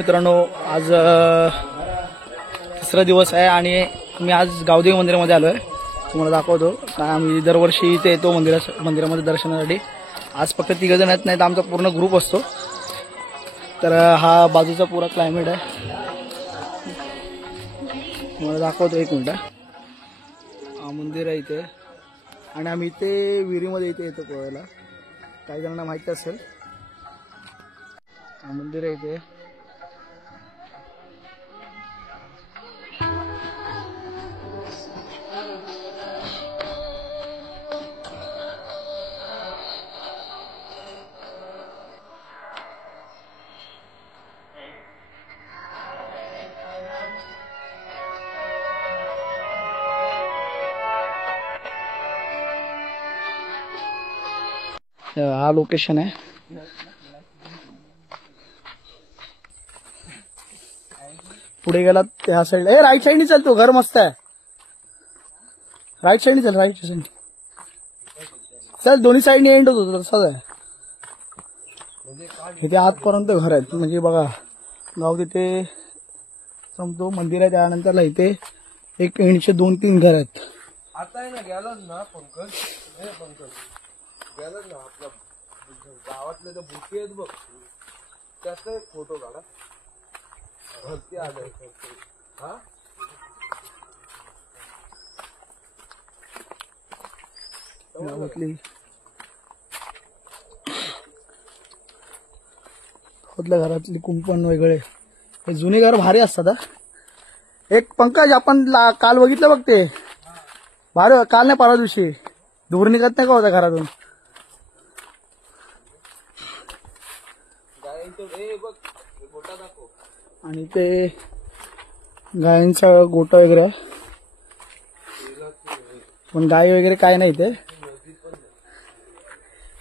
मित्रांनो, आज तिसरा दिवस आहे आणि मी आज गावदेवी मंदिरामध्ये आलोय. तुम्हाला दाखवतो. आम्ही दरवर्षी इथे येतो मंदिरामध्ये दर्शनासाठी. आज फक्त 3 जण आहेत, नाही तर आमचा पूर्ण ग्रुप असतो. तर हा बाजूचा पुरा क्लायमेट आहे, तुम्हाला दाखवतो. 1 मिनिट. हा मंदिर आहे इथे आणि आम्ही इथे विहिरीमध्ये इथे येतो पोहायला. काही जणांना माहिती असेल. हा मंदिर आहे इथे. हा लोकेशन आहे. पुढे गेला त्या साईडला. राईट साईडनी चालतो, घर मस्त आहे. राईट साईडनी चल, राईट साईड चल. दोन्ही साईडनी एंड होतो तसाच आहे. इथे आतपर्यंत घर आहेत. म्हणजे बघा, गाव तिथे संपतो, मंदिर आहे त्यानंतरला इथे एक एंडचे 2-3 घर आहेत. आता आहे ना, गेलाच ना पंकज, गेलाच ना आपल्या गावातले तर भुके आहेत बघ, त्याचा एक फोटो काढा. भरती आलाय हा. गावातली घरातली कुंपण वेगळे. हे जुने घर भारी असतात. एक पंकज, आपण काल बघितलं बघ ते भारी. काल नाही, परवा दिवशी धूर निघत नाही का होता घरातून. आणि ते गायांचा गोटा वगैरे आहे, पण गाय वगैरे काय नाही इथे.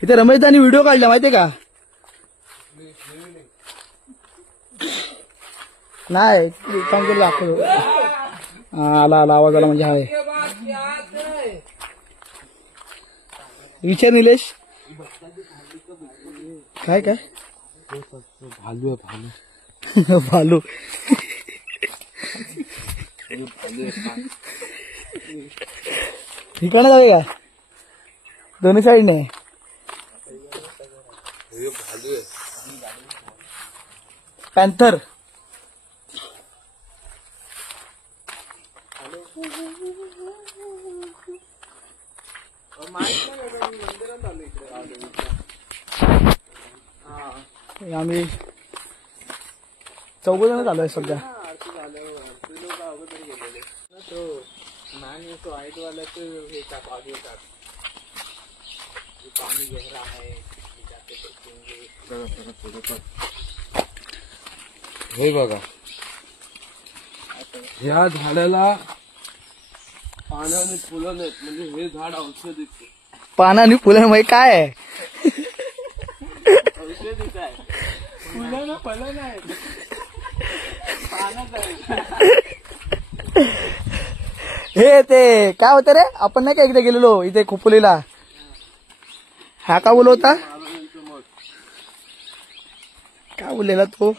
इथे रमेश दानी व्हिडिओ काढला माहितीये का? नाही सांगतो, दाखवतो. आला आवाज आला म्हणजे आहे. विचार निलेश, काय काय भालू आहे, भालू. ठिकाण जावे का? दोन्ही साईडने भालू आहे. पॅन्थर. आम्ही 4 जण आलोय सध्या. हे बघा, ह्या झाडाला पानाने फुलं नाहीत, म्हणजे हे झाड औषधी. पाना आणि फुलं म्हणजे काय आहे? औषधीच आहे. फुलं ना फलं नाही, पानाच आहे. हे ते काय होतं रे, आपण नाही का एकदा गेलेलो इथे खोपोलीला. हा का बोलत होता? काय बोललेला तो?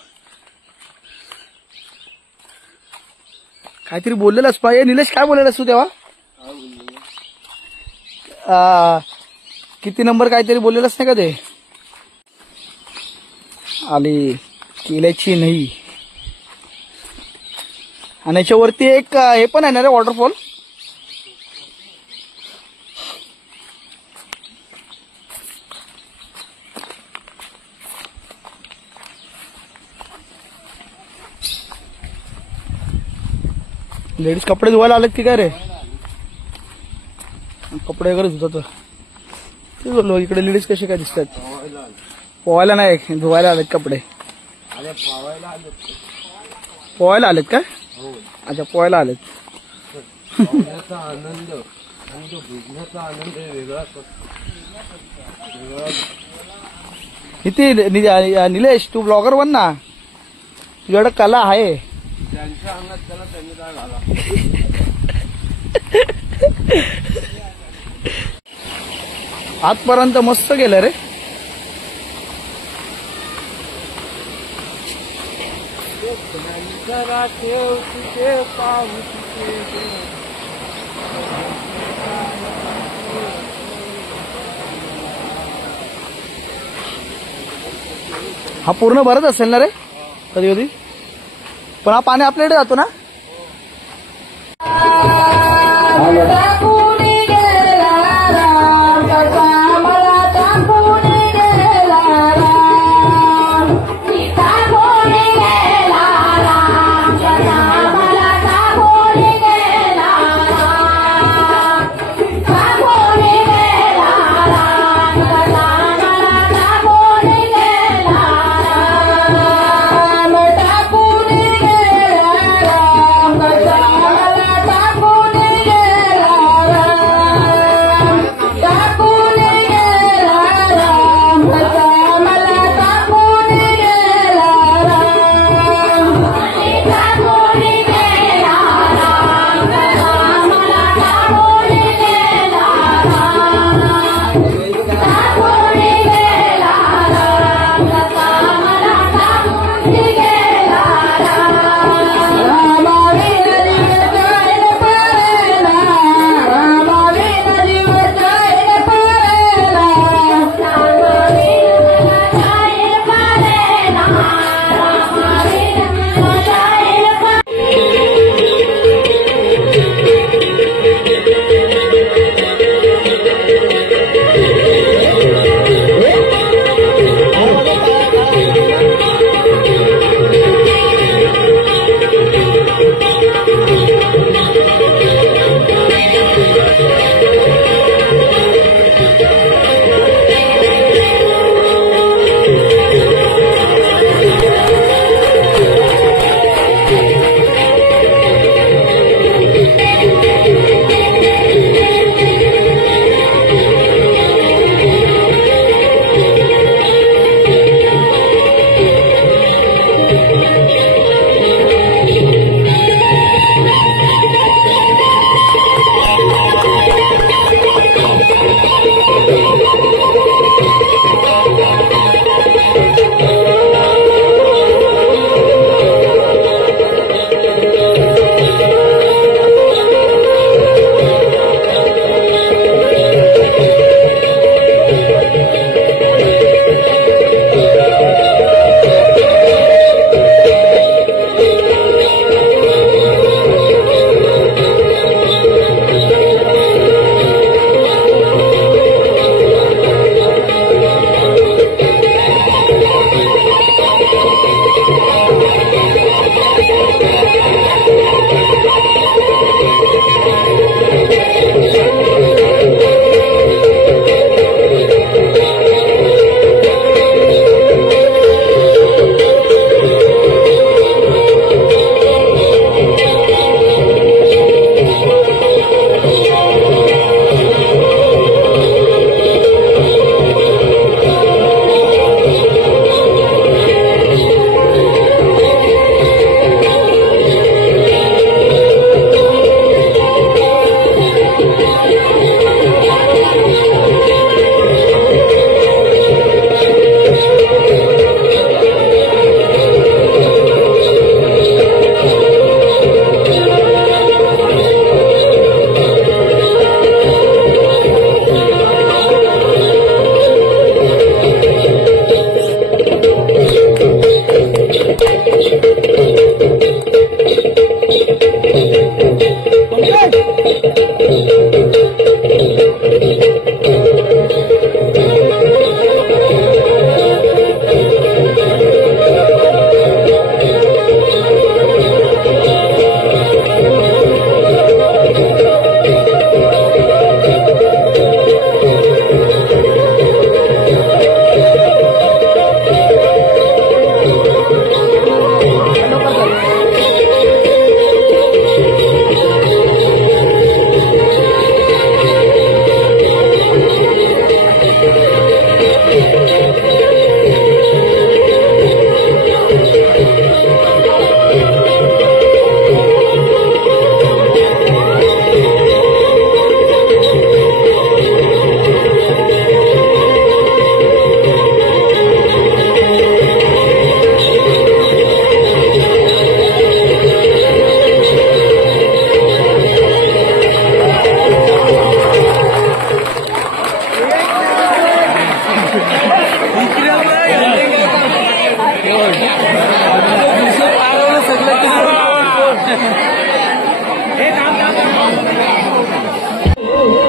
काहीतरी बोललेलास पाहिजे निलेश. काय बोललेलास तू तेव्हा? किती नंबर काहीतरी बोललेलास नाही का ते? आली केल्याची नाही. आणि याच्यावरती एक हे पण आहे ना रे, वॉटरफॉल. लेडीज कपडे धुवायला आलेत की काय रे? कपडे वगैरे धुतात. ते बोललो, इकडे लेडीज कसे काय दिसतात? पोहायला नाही, धुवायला आलेत कपडे. पोहायला आलेत का? अच्छा, पोहायला आलेत. पाण्याचा आनंद आणि तो भिजण्याचा आनंद वेगळाच असतो. इथे निलेश, तू ब्लॉगर बन ना, तुझ्याकडे कला आहे. ज्यांच्या अंगात त्याला त्यांनी काय घाला. आजपर्यंत मस्त गेलं रे. जरा ठेव तुझे पाहू तुझे हा पूर्ण भरत असेल ना रे कधी कधी, पण हा पाणी आपल्याकडे जातो ना.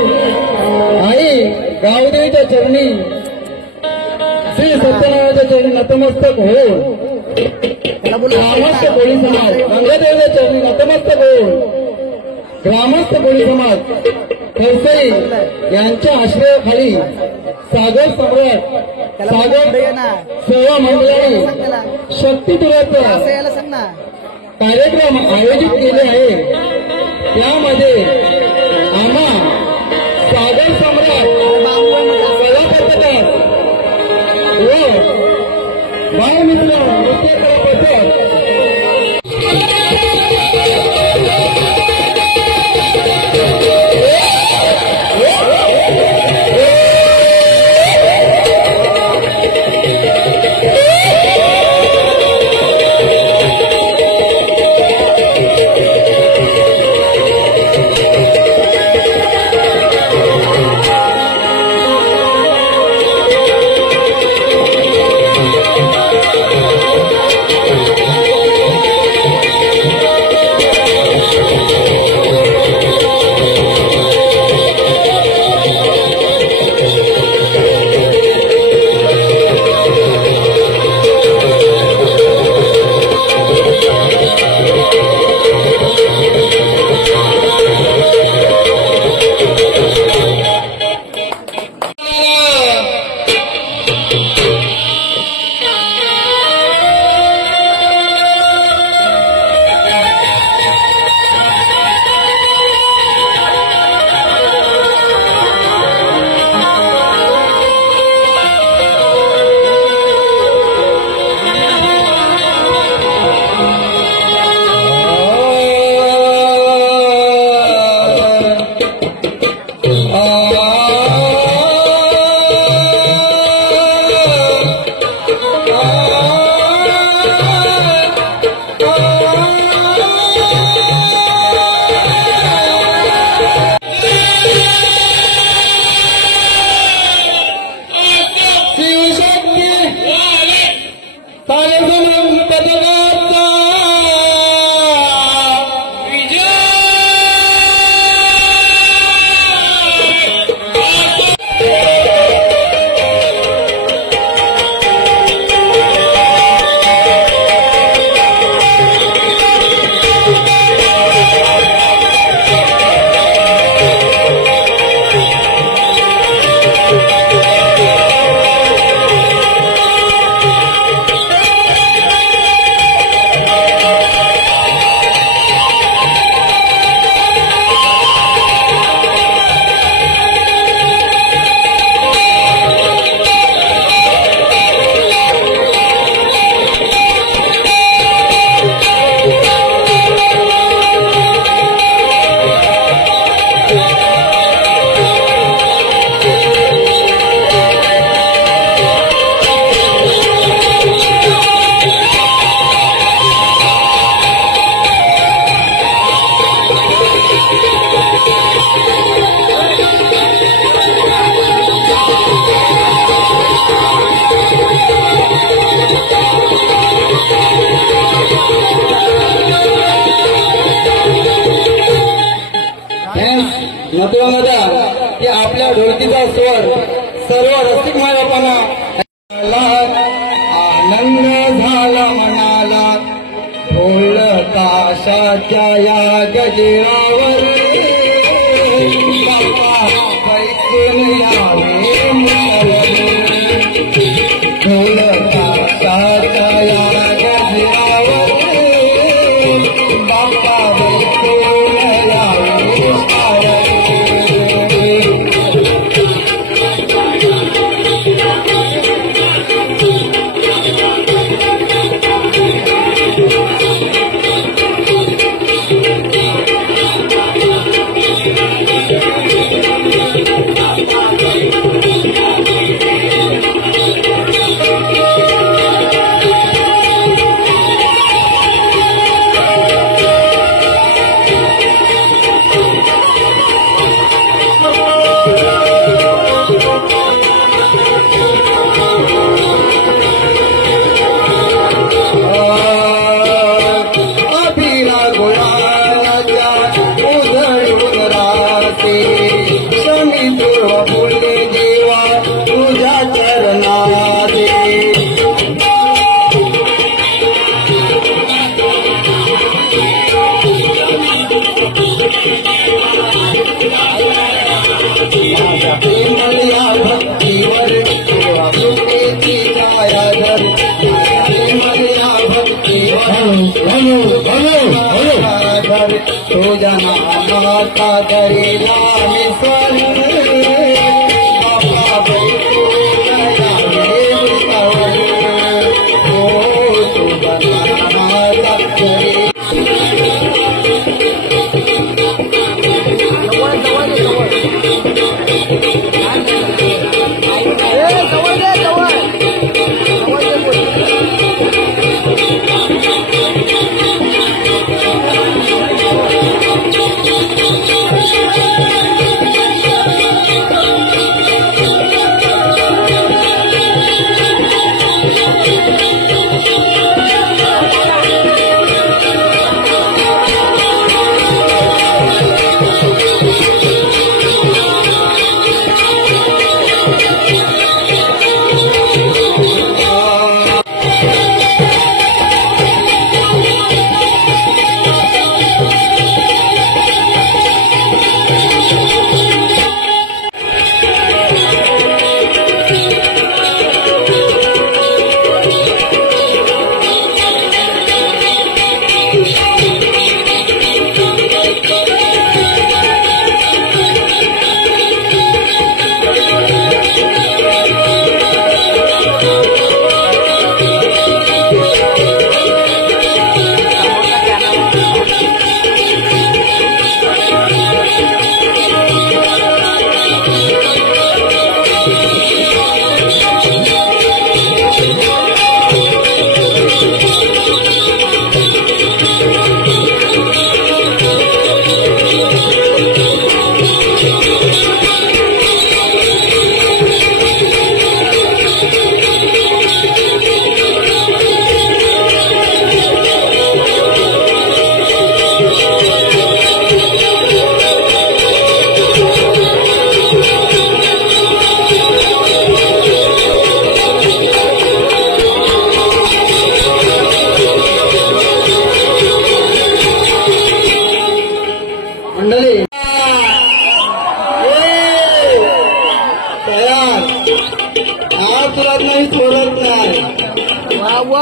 आई गावदेवीच्या चरणी श्री सत्यनारायणाच्या चरणी नतमस्तक होऊन ग्रामस्थ कोळी समाज गंगादेवीच्या चरणी नतमस्तक होऊन ग्रामस्थ कोळी समाज खरसई यांच्या आश्रयाखाली सागर सम्राट सागर सेवा मंडळाने शक्तीपुराचा कार्यक्रम आयोजित केले आहे. त्यामध्ये आम्हा सागर सम्राट कला पथकार व बालमित्र नृत्य कला पथक महत्वाचा की आपल्या ढोलकीचा स्वर सर्व रसिक मायबापांना आनंद झाला मनाला ढोल ताशाच्या या गजरावर बैठून यावे ढोल ताशाच्या या गजरावर बाप्पा बैठून यावे Thank you. तुझ्या नामाचा करीला मी स्वर्ग बाबा बैठूया विसावळ हो तुझ्या नामाचा करी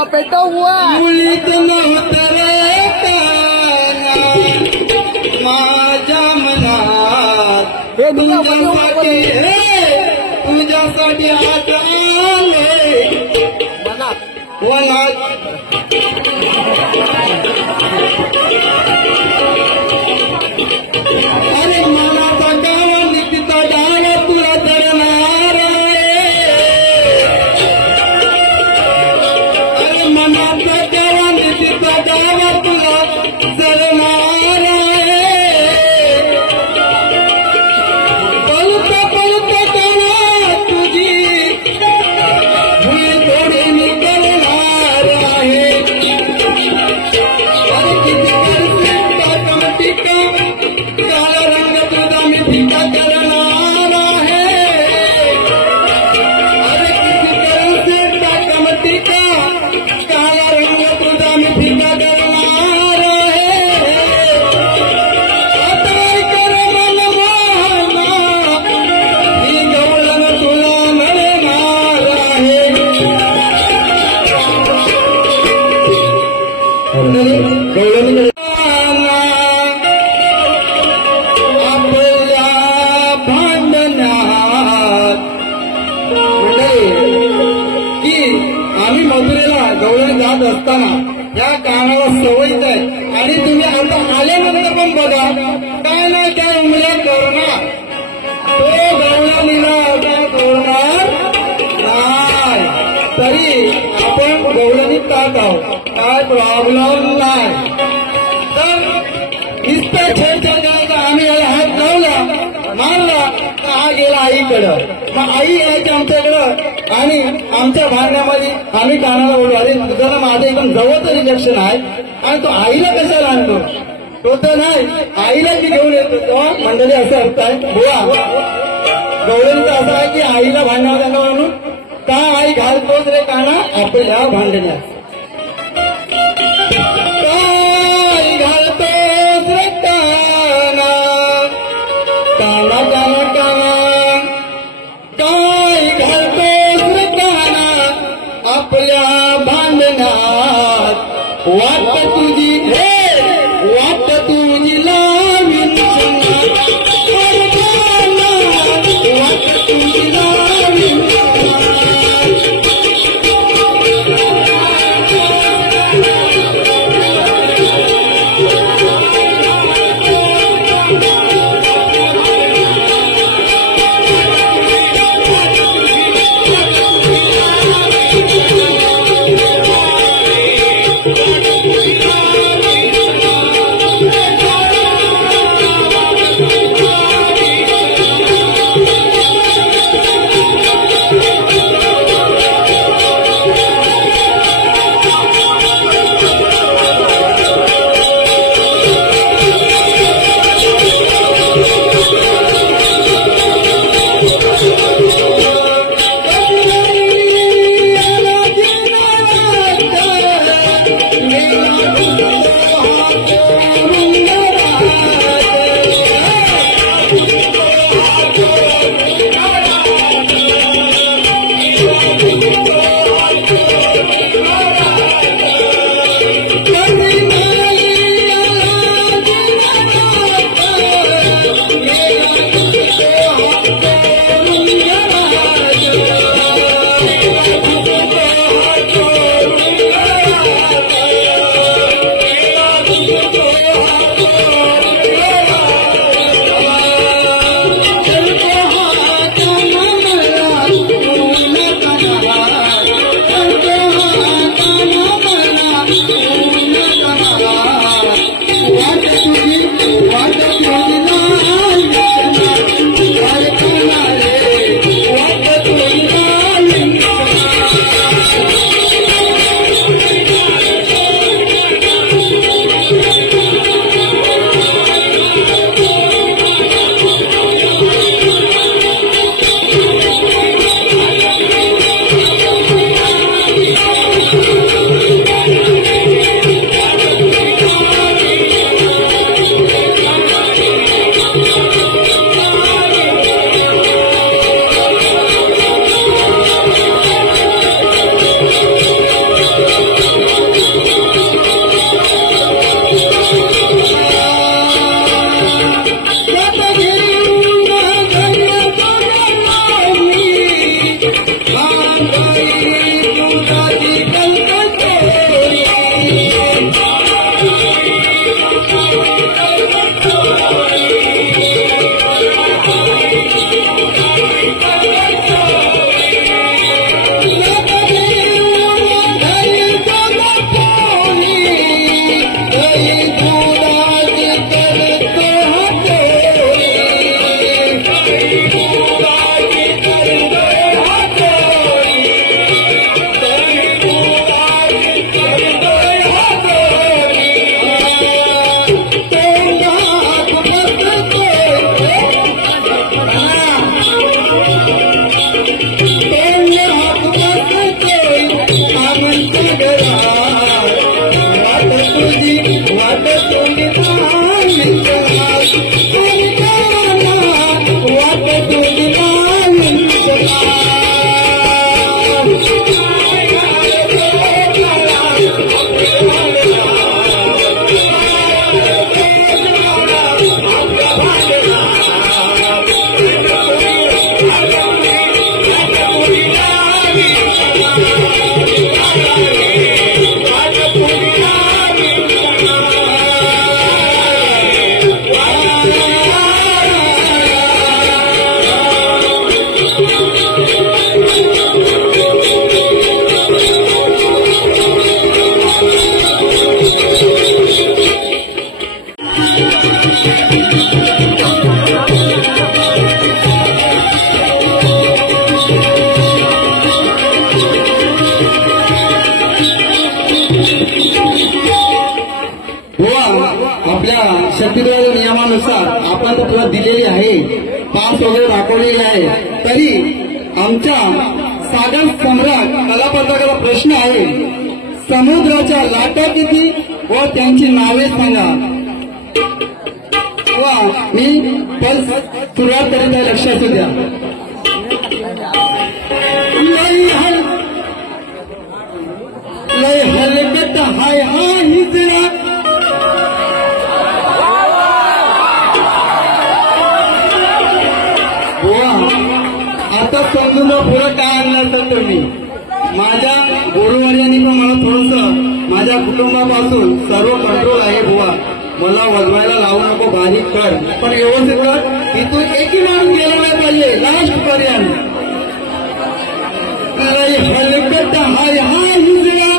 मुलीत नव्हतं माझ्या मनात तुझ्यासाठी आता आले वनात अरे मनाचा गावा नितीचा डावा तुला धरणार मनाचा गावा नितीचा डावा तुला धरणार पलत पलत गावा तुझी भुई थोडी निघणार आहे अरे किती करते काला रंग तुझा मी फिका करणार आहे अरे किती करते टाकमटिका काला रंग तुझा मी फिका करणार आहे आता कर मन मोहना ही गवळण तुला मिळणार आहे गवळण आम्ही मथुरेला गवळण जात असताना या कानाला सवयीत आहे आणि तुम्ही आता आल्यानंतर पण बघा काय नाही काय उमऱ्या करणार तो गवळणीला काय करणार नाही तरी आपण गवळणीत टाक आहोत काय प्रॉब्लेम नाही तर नुसतं खेळच्या आम्ही हात लावला मारला तर हा गेला आईकडं मग आई यायची आमच्याकडं आणि आमच्या भांडण्यामध्ये आम्ही कानाला बोलू अरे तुझं माझं एकदम जवळचं रिलेक्शन आहे आणि तो आईला कशाला आणतो तो तर नाही आईला मी घेऊन येतो तेव्हा मंडळी असं अर्थ आहे बुवा गवळणीचं असं आहे की आईला भांडण्यावर नका म्हणून का आई घालतोच रे काना आपल्या भांडण्यात काय घालतोच रे काना काना काना काना काय घालतोस रे काना आपल्या भांडणात वाट तुझी हे वाट तुझी शक्तिद्वार नियमानुसार आपण तर तुला दिलेली आहे, पास वगैरे दाखवलेली आहे, तरी आमच्या सागर सम्राट कलापथकाला प्रश्न आहे, समुद्राच्या लाटा किती व त्यांची नावे सांगा. मी सुरुवात करीत आहे, लक्षात द्या. लय हलकत हाय हा हिजरा, आता समजून पुढं काय आणलं तर तुम्ही. माझ्या गुरुवर्यांनी पण मला थोडस माझ्या कुटुंबापासून सर्व कंट्रोल आहे बुवा, मला वाजवायला लावू नको, बारीक कर, पण व्यवस्थित कर. इथून एकही माणूस गेला नाही पाहिजे लास्ट पर्यंत. हलकत हाय हा हिजरा,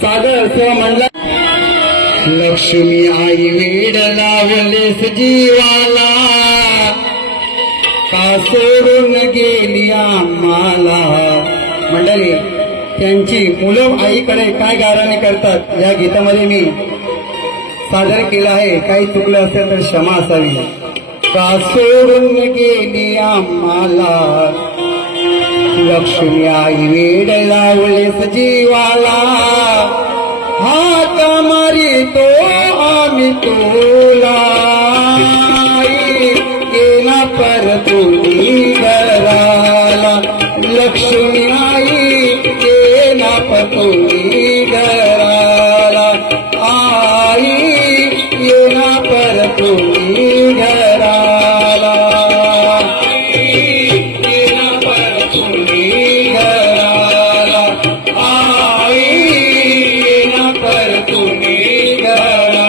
सागर सेवा मंडळ. लक्ष्मी आई वेड लावलेस जीवाला, का सोडून गेली आम्हाला. मंडळी, त्यांची मुलं आईकडे काय गाराने करतात या गीतामध्ये मी सादर केलं आहे. काही चुकलं असेल तर क्षमा असावी. का सोडून गेली आम्हाला, लक्ष्मी आई वेड लावलेस जीवाला. हात मारितो आम्ही तुला, येना परतुनी घराला. लक्ष्मी आई येना परतुनी घराला. आई येना परतुनी घराला. येना परतुनी घराला. आई येना परतुनी घराला.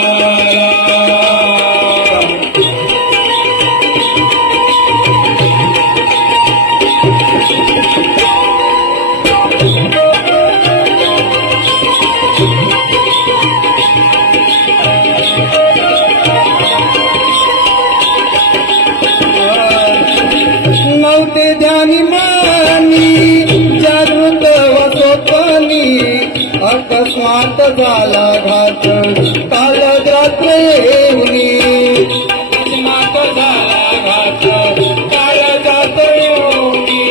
नव्हते ध्यानी मानी जागृत वसोपनी, अकस्मात झाला घात काल रात्र येऊनी. अकस्मात झाला घात काल रात्र येऊनी.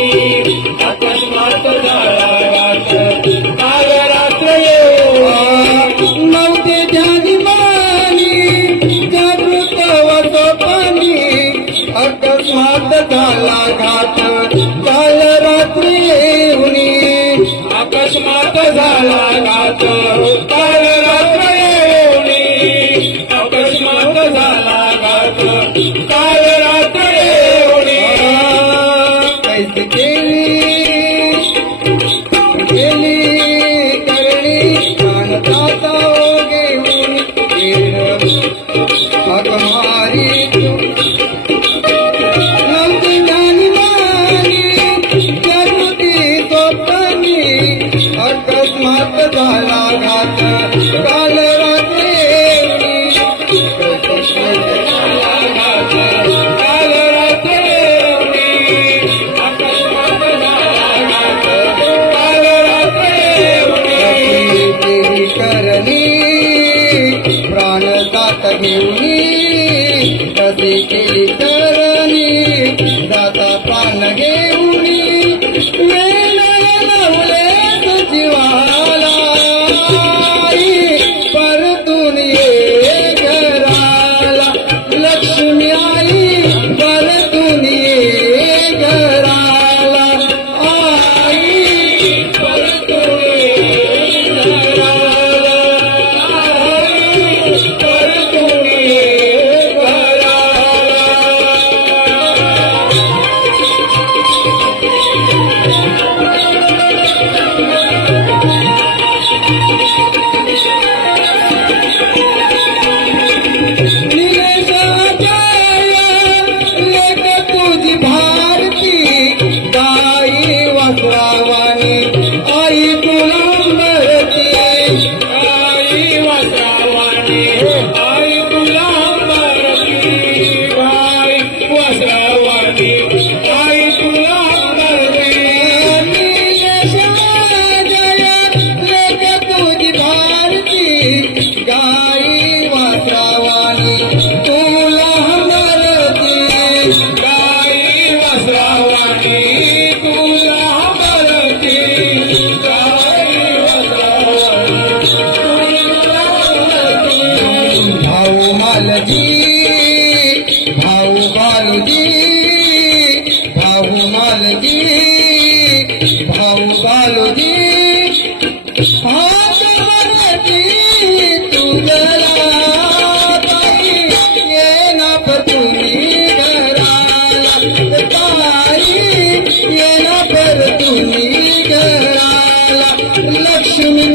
अकस्मात झाला घात काल रात्र येऊनी. नव्हते ध्यानी मानी जागृत वसोपनी, अकस्मात झाला घात काल रात्री येऊनी. अकस्मात झाला घात काल रात्री येऊनी. अकस्मात झाला घात काल रात्री येऊनी. कैसे केली करणी कानताता घेऊन अगमारी. अकस्मात झाला घात काल रात्री येऊनी. झाला घात काल रात्री येऊनी. अकस्मात झाला घात काल रात्री येऊनी. केली करणी प्राण जात घेऊनी. कधी केली करणी जाता प्राण घेऊनी. जीवाला परतून ये घराला. लक्ष्मी आई परतून ये घराला. आई परतून ये घराला. आई परतून ये घराला. लक्ष्मी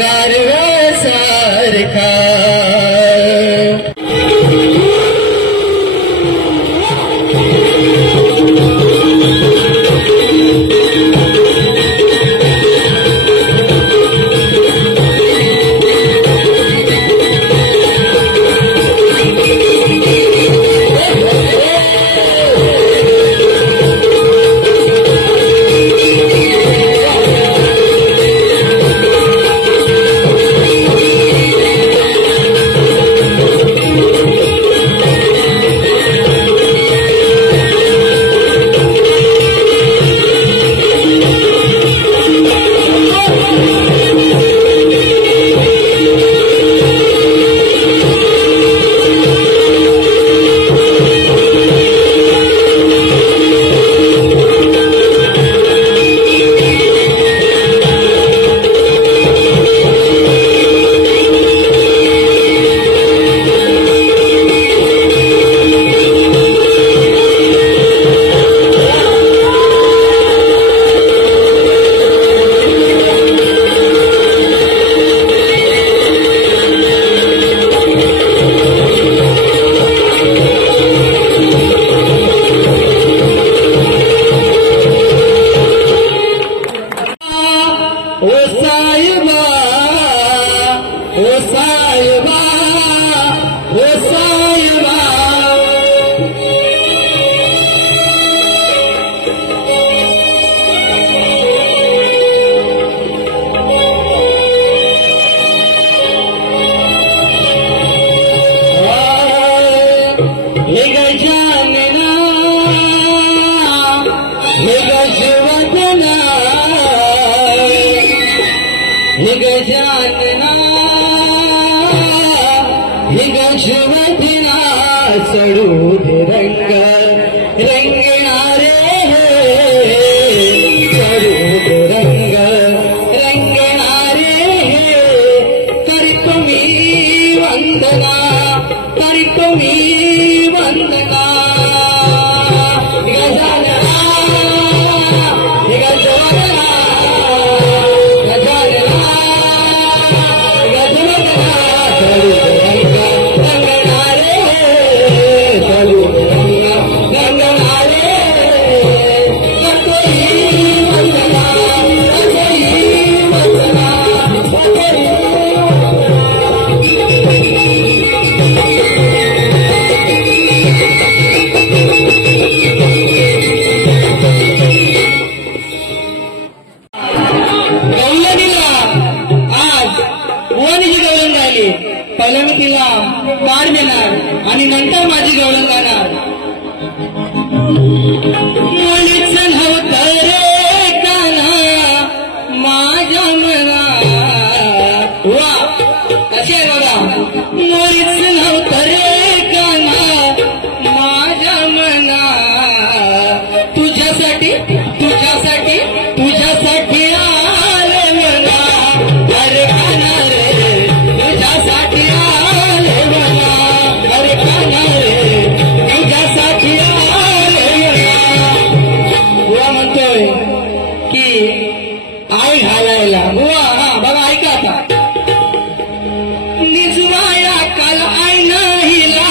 गारव्यासारखा चढू दे रंग रंगणारे चढू दे रंग रंगणारे तरी तुम्ही वंदना तरी तुम्ही वंदना पहिला मी तिला पाड देणार आणि नंतर माझी गवळण गाणार. मुलीच नव्हतं रे काना माझ्या मना वा असे बघा. मुलीच नव्हतं रे काना माझ्या मना तुझ्यासाठी तुझ्यासाठी तुझ्यासाठी आले मना अरे काना रे तुझ्यासाठी आले मना अरे काना रे तुझ्यासाठी आले मना. बुवा म्हणतोय की आई घालायला बुवा हा बघा ऐका आता. निजवाया काल आई नाहीला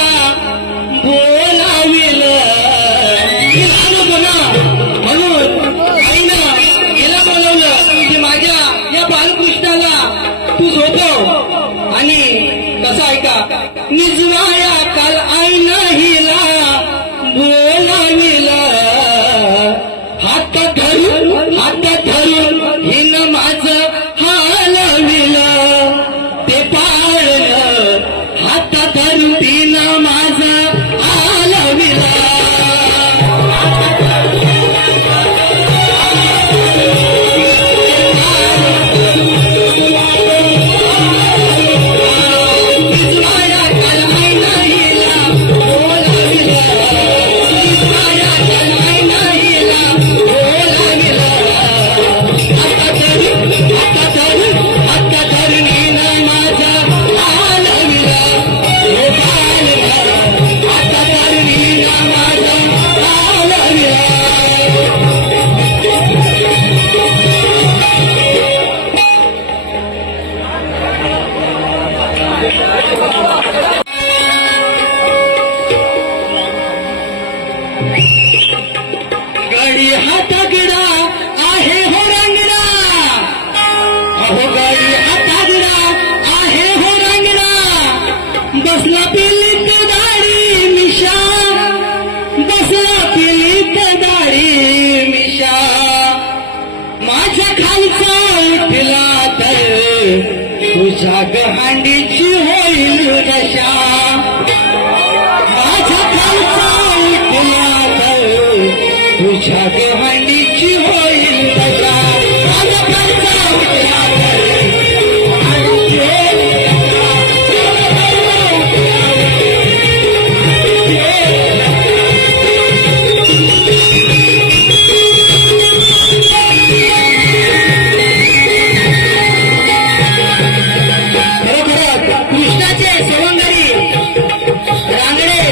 बोलाविलं म्हणून आईनं गेला बोलवलं की माझ्या या बालकृष्णाला तू झोपव. आणि कसं ऐका. निजवाया काल आई नाहीला बोलाविलं हात धरून हिनं माझं हालविलं ते पाळलं हात धरून तिनं माझं हालविलं. निजवाया काल आई गडी हा तगडा आहे हो रंगडा, अहो गडी हा तगडा आहे हो रंगडा, बसला पिलीत दाढी मिशा, बसला पिलीत दाढी मिशा, माझ्या खालचा उठला तर तुझ्या गहांडीची होईल दशा, माझ्या खालचा उठला तर तुझ्या गहांडीची होईल दशा, माझ्या खालचा उठला तर गहांडीची होईल कृष्णाचे सवंगडी रांगडे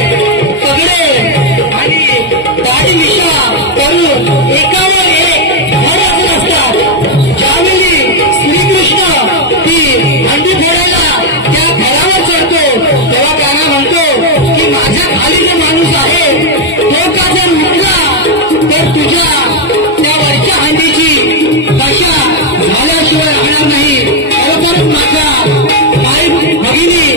पगडे आणि दाढी मिशा करून एकावर एक भर असतात. ज्यावेळी श्रीकृष्ण ती हंडी फोडायला त्या घरावर चढतो तेव्हा त्यांना म्हणतो की माझ्या खाली जो माणूस आहे तो का जर उठला तर तुझ्या त्या वरच्या हंडीची दशा झाल्याशिवाय राहणार नाही. खरोखरच माझ्या माई भगिनी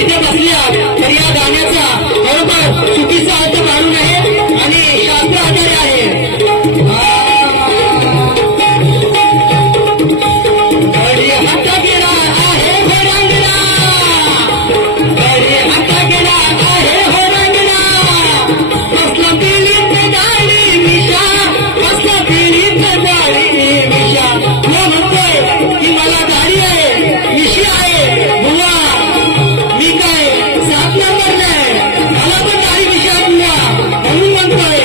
इथे बसल्या तर या गाण्याचा बरोबर चुकीचा अर्थ काढू नये आणि शास्त्र आधारे आहे. गडी हाता गेला आहे हो रंगडा, गडी हाता गेला आहे हो रंगडा, बसला पिलीत दाढी मिशा, बसला पिलीत दाढी मिशा. तो म्हणतोय की मला दाढी आहे, मिशी आहे, बुवा मी काय 7 नंबर नाही, मला पण दाढी मिशा बुवा, म्हणून म्हणतोय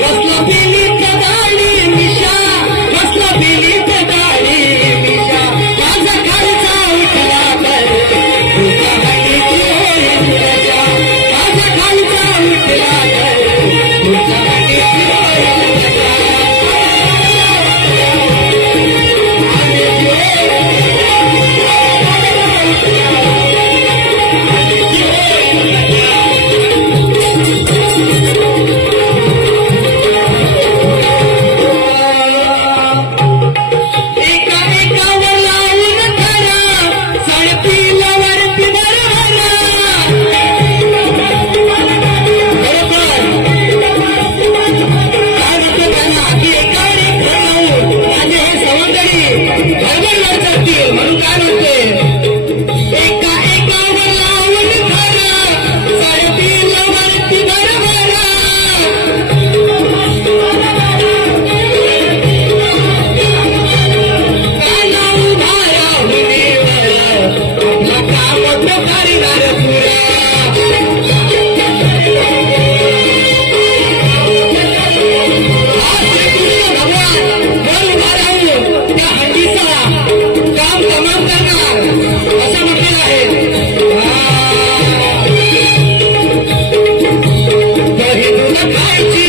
बसला पिलीत दाढी मिशा, बसला पिलीत दाढी मिशा, माझा खालचा उठला तर तुझ्या हंडीची होईल दशा, माझा खालचा उठला तर तुझ्या हंडीची होईल दशा. एका एकावर लावून खरा, साडेतीनला वरती बरोबर. काय म्हणतो त्यांना की एकावर एक घर लावून माझे हे सवंगडी बरोबर लढतील म्हणून काय म्हणते एका एकावर लावून खरा, साडेतीनला वरती बरोबर. खायची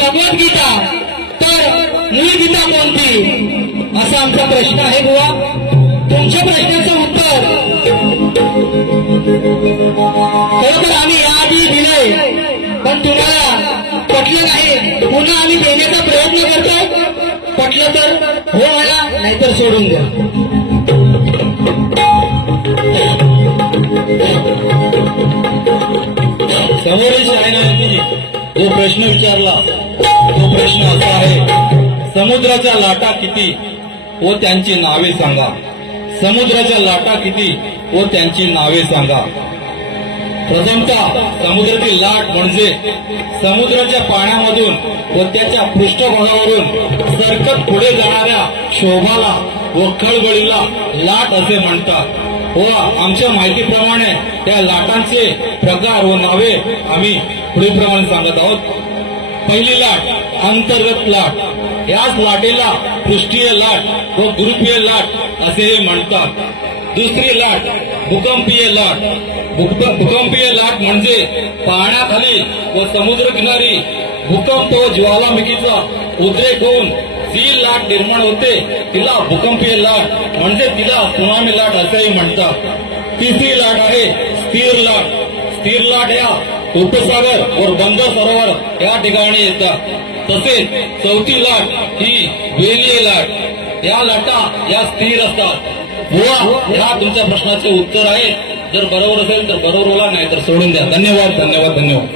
भगवद्गीता तर मूळ गीता कोणती असा आमचा प्रश्न आहे बुवा. तुमच्या प्रश्नाचं उत्तर खरं तर आम्ही याआधी दिलंय, पण तुम्हाला पटलं नाही. पुन्हा आम्ही देण्याचा प्रयत्न करतोय. पटलं तर हो मला, नाहीतर सोडून द्या. समोरील शायरांनी जो प्रश्न विचारला तो प्रश्न असा आहे, समुद्राच्या लाटा किती व त्यांची नावे सांगा. समुद्राच्या लाटा किती व त्यांची नावे सांगा. प्रथमतः समुद्राची लाट म्हणजे समुद्राच्या पाण्यामधून व त्याच्या पृष्ठभागावरून सरकत पुढे जाणाऱ्या शोभाला व खळबळीला लाट असे म्हणतात. व आमच्या माहितीप्रमाणे त्या लाटांचे प्रकार व नावे आम्ही पुढीलप्रमाणे सांगत आहोत. पहिली लाट अंतर्गत लाट. याच लाटेला पृष्ठीय लाट व गुरुत्वीय लाट असेही म्हणतात. दुसरी लाट भूकंपीय लाट. भूकंपीय लाट म्हणजे पाण्याखाली व समुद्रकिनारी भूकंप व ज्वालामुखीचा उद्रेक होऊन जी लाट निर्माण होते तिला भूकंपीय लाट म्हणजे तिला सुनामी लाट असेही म्हणतात. तिसरी लाट आहे स्थिर लाट. स्थिर लाट या उपसागर व बंद सरोवर या ठिकाणी येतात. तसेच चौथी लाट ही वेलीय लाट. या लाटा या स्थिर असतात. बुवा ह्या तुमच्या प्रश्नाचे उत्तर आहे. जर बरोबर असेल तर बरोबर बोला, नाही तर सोडून द्या. धन्यवाद धन्यवाद धन्यवाद.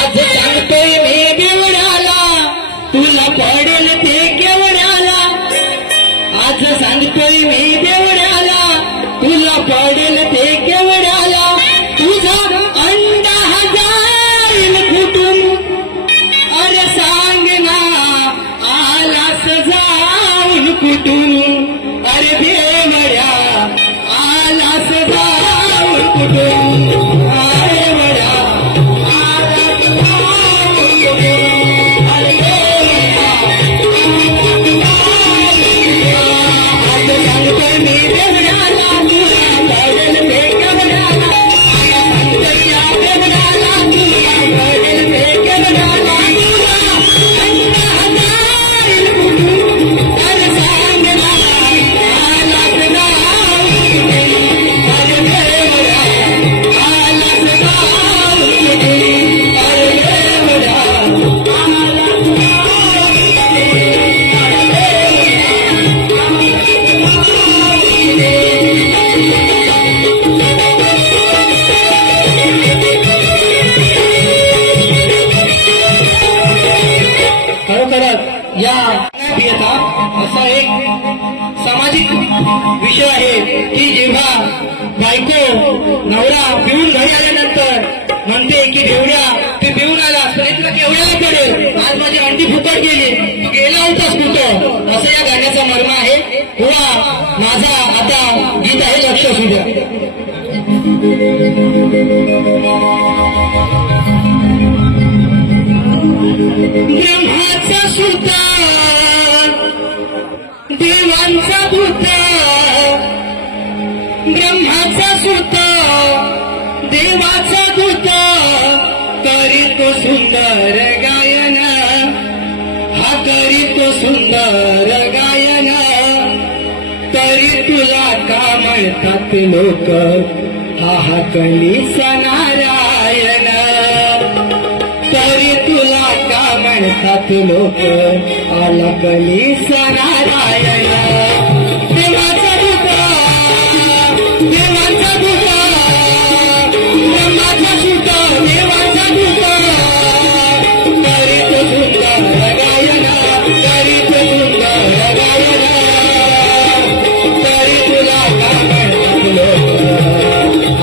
आज सांगतोय मी बेवड्याला तुला पडेल ते केवड्याला. आज सांगतोय मी बेवड्याला तुला पडेल ते केवड्याला. तुझा अंडा जाईल फुटून अरे सांग ना आलास जाऊन कुठून. अरे बेवड्या आलास जाऊन कुठून. अरे बड्या असा एक सामाजिक विषय आहे की जेव्हा बायको नवरा पिऊन घरी आल्यानंतर म्हणते की बेवड्या ते पिऊन आला तरी तुला केवढ्याला पडेल. आज माझी अंडी फुकट गेली, तू गेला होतास कुठं, असं या गाण्याचा मर्म आहे. किंवा माझा आता गीत आहे, लक्ष असू द्या. ब्रह्माचा सुद्धा देवांचा दूत. ब्रह्माचा सुत देवाचा दूत करीतो सुंदर गायन. हा करीतो सुंदर गायन. तरी तुला का म्हणतात लोक हा कलीचा नारायण. तरी तुला का म्हणतात लोक आला कलीचा नारायण. देवाचा दूत देवाचा दूत ब्रह्माचा सूत देवाचा दूत करीत सुंदर गायन. करीत सुंदर गायन. तरी तुला का म्हणतात लोक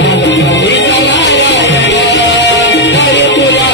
आला कलीचा नारायण. तरी तुला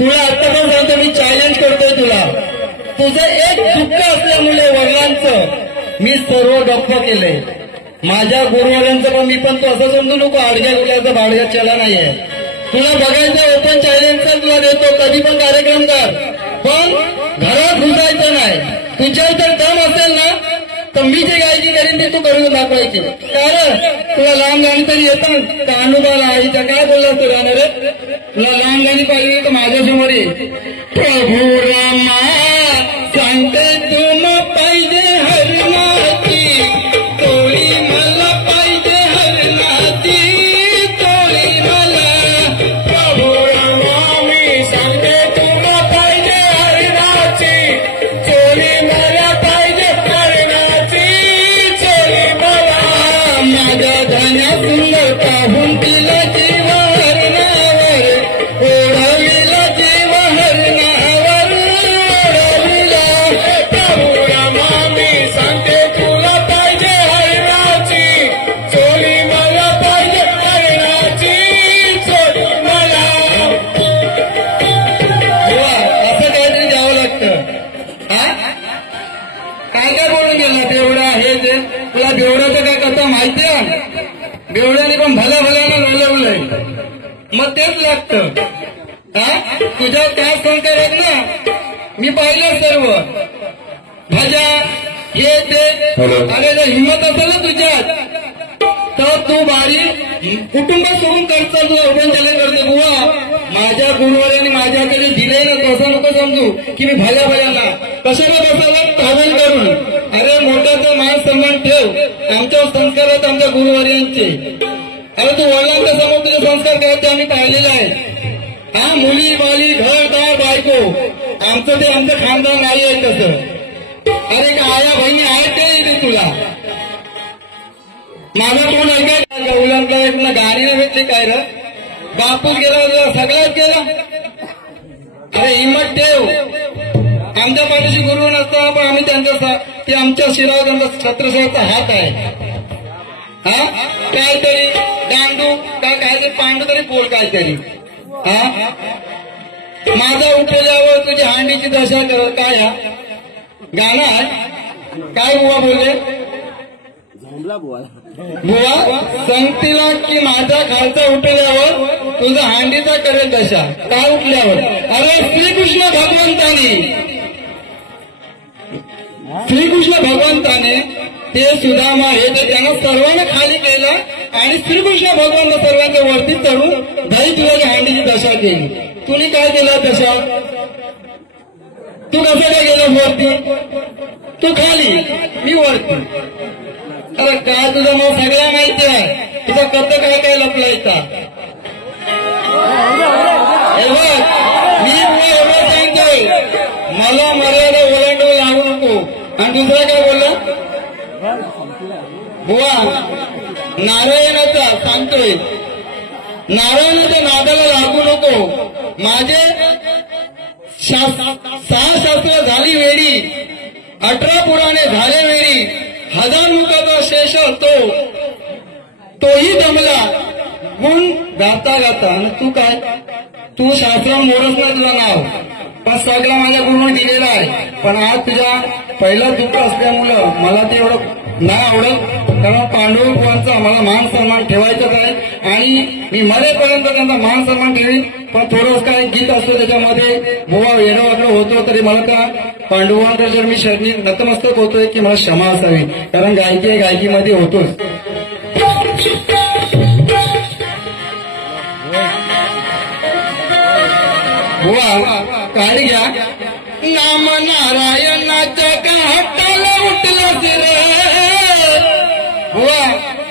तुला आता पण सांगतो, मी चॅलेंज करतोय तुला. तुझं एक दुःख असल्यामुळे वडिलांचं मी सर्व गप्प केलंय. माझ्या गुरुवारांचं पण मी पण तू असं समजू नको आडग्या गुलाचं भाडग्या चला नाहीये. तुला बघायचं ओपन चॅलेंजचा तुला देतो, कधी पण कार्यक्रम कर, पण घरात घुसायचं नाही. तुझ्या जर दम असेल ना तर मी जे गायकी करीन ते तू करून दाखवायची. कारण तुला लांब गाणी तरी येतात का अनुभव आईच्या काय बोलला तू गाणं रे? तुला लांब गाणी पाहिजे तर माझ्यासमोर ये. प्रभू रामा सांगते तुम पाहिजे हरणाची तोळी, मला पाहिजे हरणाची तोळी मला. प्रभू रामा मी सांगते तुम पाहिजे हरणाची चोरी, मला पाहिजे हरणाची चोरी मला. माझ्या धन्या सुंदर पाहून तिला जीव हरणावर ओढविला, जीव हरणावर ओढविला. प्रभू रामा मी सांगते तुला पाहिजे हरणाची चोरी, मला पाहिजे हरणाची चोरी मला. असं काहीतरी द्यावं लागतं. काय काय बोलून गेला बेवडा हे ते? तुला बेवड्याचं काय कथा माहितीये? बेवड्याने पण भल्या भल्यानं लोलवलंय, मग तेच लागतं. तुझ्या काय संस्कार आहेत ना मी पाहिलं सर्व. भाज्या हे ते, अरे जर हिंमत असेल ना तुझ्यात तर तू बारी कुटुंब सोडून करता, तू ओपन चॅलेंज करते. बुवा माझ्या गुरुवारांनी माझ्याकडे दिले ना तसं नको समजू की मी भल्या भल्याला कशाला बसायला धावण करून. अरे मोठ्याचा मान सन्मान ठेव, आमच्या संस्कार आहेत आमच्या गुरुवार्यांचे. अरे तू वडिलांच्या समोर तुझे संस्कार करायचे आम्ही पाहिलेलं आहे. मुली बाली घरदार बायको आमचं ते आमचं खानदान नाही आहे तसं. अरे का आया बहिणी आहेत ते इथे तुला. माझा कोण ऐकाय गवलांना एक ना गाणी नाही भेटली काय र? बापूस गेला सगळ्याच गेला. अरे हिंमत ठेव, आमच्या पाठीशी गुरु नसतो पण आम्ही त्यांचा ते आमच्या शिरावर त्यांचा छत्रसाचा हात आहे. काहीतरी दांडू काहीतरी पांडू तरी बोल काहीतरी. माझा उठल्यावर तुझी हांडीची दशा काय गाणं आहे काय? बुवा बोलले बुवा संगतीला की माझा खालचा उठल्यावर तुझा हांडीचा करेल दशा काय उठल्यावर. अरे श्रीकृष्ण भगवंताने ते सुदामा हे ते त्यांना सर्वांना खाली केलं आणि श्रीकृष्ण भगवान सर्वांच्या वरती चढून दही तुला हांडीची दशा केली. तुम्ही काय केलं दशा? तू कसं काय गेलं वरती? तू खाली मी वरती. अरे काय तुझं मग सगळ्या माहिती आहे, तुझा कर्त काय काय लपलायचा. मी तुला एवढं सांगतोय मला मर्यादा ओलांडून लागू नको. आणि दुसरा काय बोलला बुवा नारायणाचा सांगतोय, नारायणाच्या नादाला लागू नको. माझे 6 शास्त्र झाली वेळी, 18 पुराणे झाले वेळी, 1000 मुखाचा शेष तोही जमला गुण गाता गाता. आणि तू काय? तू शास्त्र मोडच नाही तुझं नाव, पण सगळं माझ्या गुरुने दिलेला आहे. पण आज तुझ्या पहिला दुःख असल्यामुळं मला ते एवढं नाही आवडत. कारण पांडुरंगांचा मला मान सन्मान ठेवायचाच आहे आणि मी मरेपर्यंत त्यांचा मान सन्मान ठेवीन. पण थोडं काय गीत असतो त्याच्यामध्ये बुवा वेगळं होतो तरी मला त्या पांडुरंगांचा जर मी शरणी नतमस्तक होतोय की मला क्षमा असावी. कारण गायकी गायकीमध्ये होतोच. बुवा काढ घ्या नाम नारायणाच्या घाटाला उठलं रे. बुवा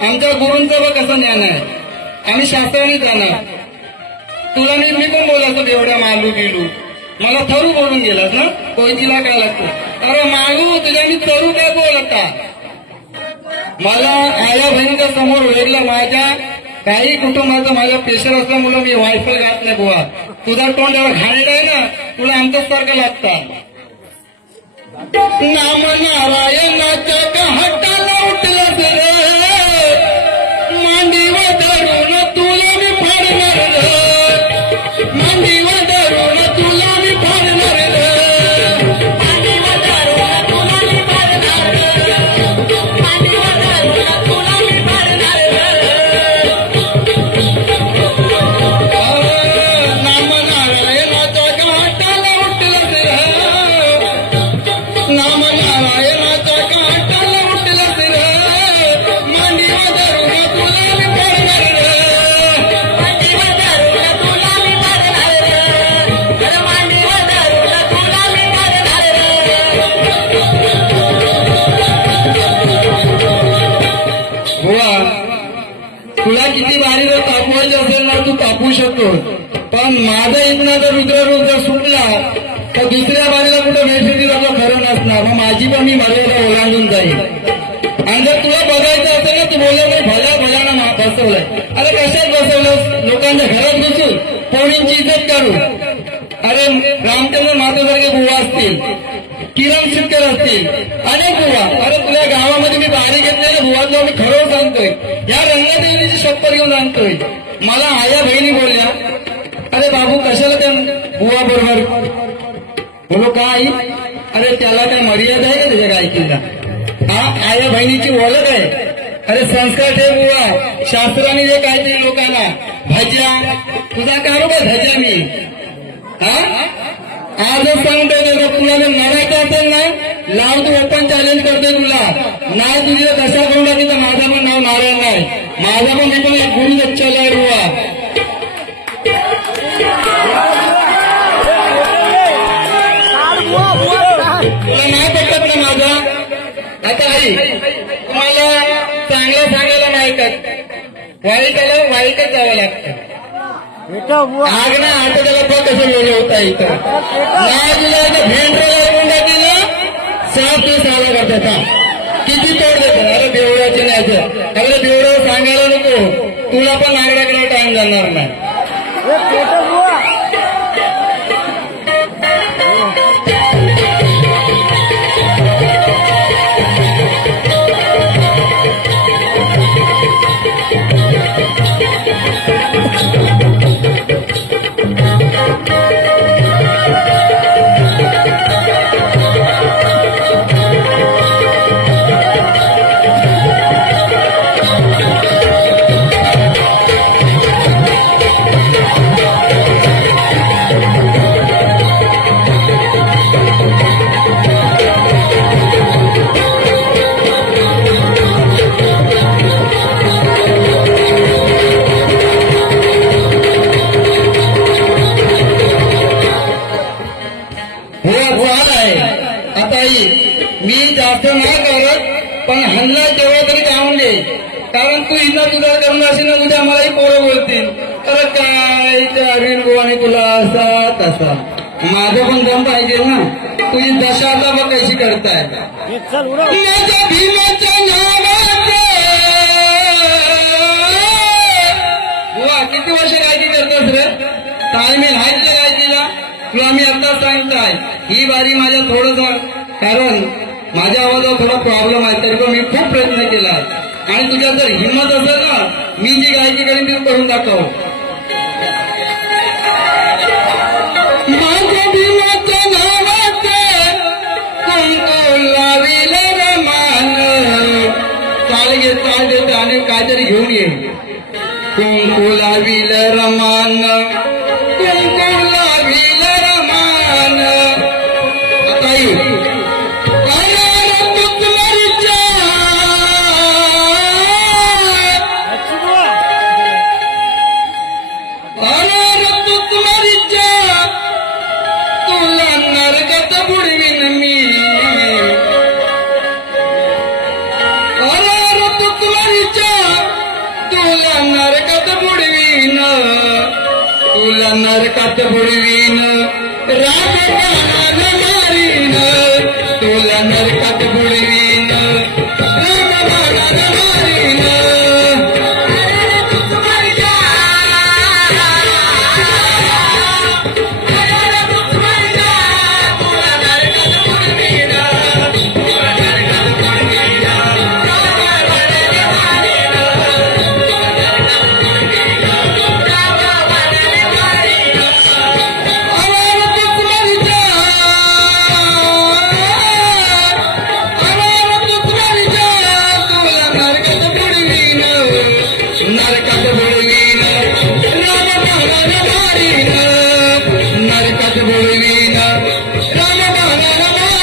आमच्या गुरूंचं बघ कसं ज्ञान आहे, आम्ही शास्त्राने जाणार. तुला मी पण बोलायचं एवढ्या मालू गेलू, मला थरू बोलून गेलास ना कोयतीला काय लागतं. अरे मागू तुझ्या मी थरू काय बोलता. मला आया बहिणीच्या समोर वेगळं माझ्या काही कुटुंबाचं माझ्या प्रेशर असल्यामुळं मी वायफल घात नाही. बुवा तुझा तोंड एवढा घाणेरडा आहे ना, तुला आमच्यासारखं लागतं. नाम नारायणाच्या घाटाला उठलं रे, मांडीवर धरून तुला मी फाडणार रे, मांडीवर धरून तुला किती भारी जर तापवायचे असेल ना तू तापवू शकतो, पण माझा इथनं जर रुद्ररूप जर सुटला तर दुसऱ्या बारीला कुठं वेळ आपलं खरं नसणार, मग माझी पण मी मर्यादा ओलांडून जाईल. आणि जर तुला बघायचं असेल ना तू बोलला नाही भल्यानं बसवलंय. अरे कशात बसवलं? लोकांच्या घरात बसून कोणींची इज्जत करू. अरे रामचंद्र मातेसारखे बुवा असतील, किरण शिवकर असतील, अनेक बुवा. अरे तुझ्या गावामध्ये मी बाहेर घेतलेल्या बुवांना मी खरं सांगतोय, या रंगदेवीची शपथ घेऊन आणतोय. मला आया बहिणी बोलल्या, अरे बाबू कशाला त्या बुवा बरोबर? बोलो काय? अरे त्याला काय मर्यादा आहे का त्याच्या गायकीला? हा आया बहिणीची ओळख आहे. अरे संस्कार ठेव बुवा. शास्त्राने जे काय ते लोकांना भज्या, तुझा कारोबार भज्या मी आजच सांगतोय जर तुला लढायचं असेल ना लाव, तू ओपन चॅलेंज करतोय तुला. नाव तुझ्या दशा करून टाकी तर माझं पण नाव नारायण नाही. माझा पण मी पण एक गुरु दच्छाला बुवा. तुला नाही पटत ना माझा? आता आई तुम्हाला चांगलं सांगायला नाही का? वाईटाला वाईटच जावं लागतं. आग ना आता त्याला पण कसं वेळ होता इथं ना भेंडराला लागून टाकीला साफ ते सारा करतात. किती तोड देतात. अरे बेवड्याचे नाही. अरे बेवड्यावर सांगायला नको, तुला पण नागराकडे टाइम जाणार नाही. पण हल्ला तेव्हा तरी जाऊन दे, कारण तू इथं तुझा करून असेल ना उद्या मलाही पोरं बोलतील. तर काय त्या अरविंद बुवाने तुला असा तसा. माझं पण दम पाहिजे ना. तुझी दशा आता बघ कशी करताय. माझ्या भीमाच्या नावाचे बुवा किती वर्ष गायकी करतोस रे? तालमेल आहेत त्या गायकीला? तुला मी आता सांगताय ही बारी माझ्या थोडंसं, कारण माझ्या आवाजावर थोडा प्रॉब्लेम आहे, तरी पण मी खूप प्रयत्न केला. आणि तुझ्या जर हिंमत असेल ना मी जी गायकी करीन ती करून दाखव. माझ्या भीमाच्या नावाचे कुंकू लाविल रमान. चाल देत आणि काहीतरी घेऊन ये. कुंकू लाविल रमान, कुंकू लाविल रमान. आता नरकात बुडवीन राम मारीन. तुला नरकात बुडवीन राम मारीन.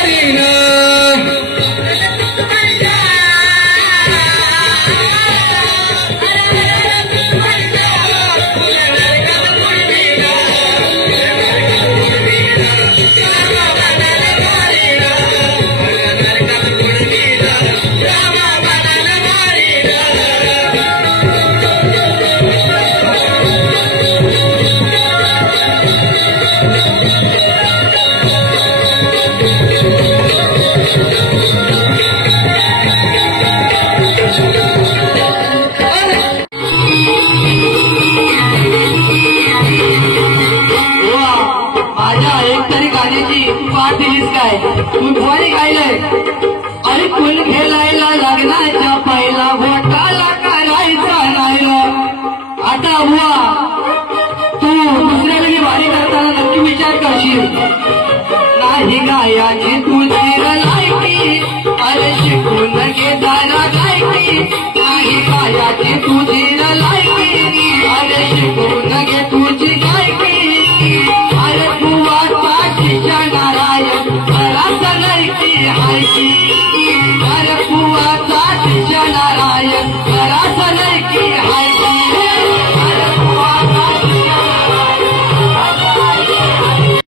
तुझवारी गायलंय अरे कुल खेळायला लग्नाच्या पहिला घोटाला करायचा नाही. आता बुवा तू दुसऱ्या वेळी वारी करताना नक्की विचार करशील नाही गायाची तुझी लायकी अरे शिकून घे जरा गायकी नाही गायाची तुझी लायकी अरे शिकून घे तुझी गायकी. अरे बुवाचा शिष्य नारायण जरा लयकी हायकी अरे बुवाचा शिष्य नारायण जरा लयकी हाय.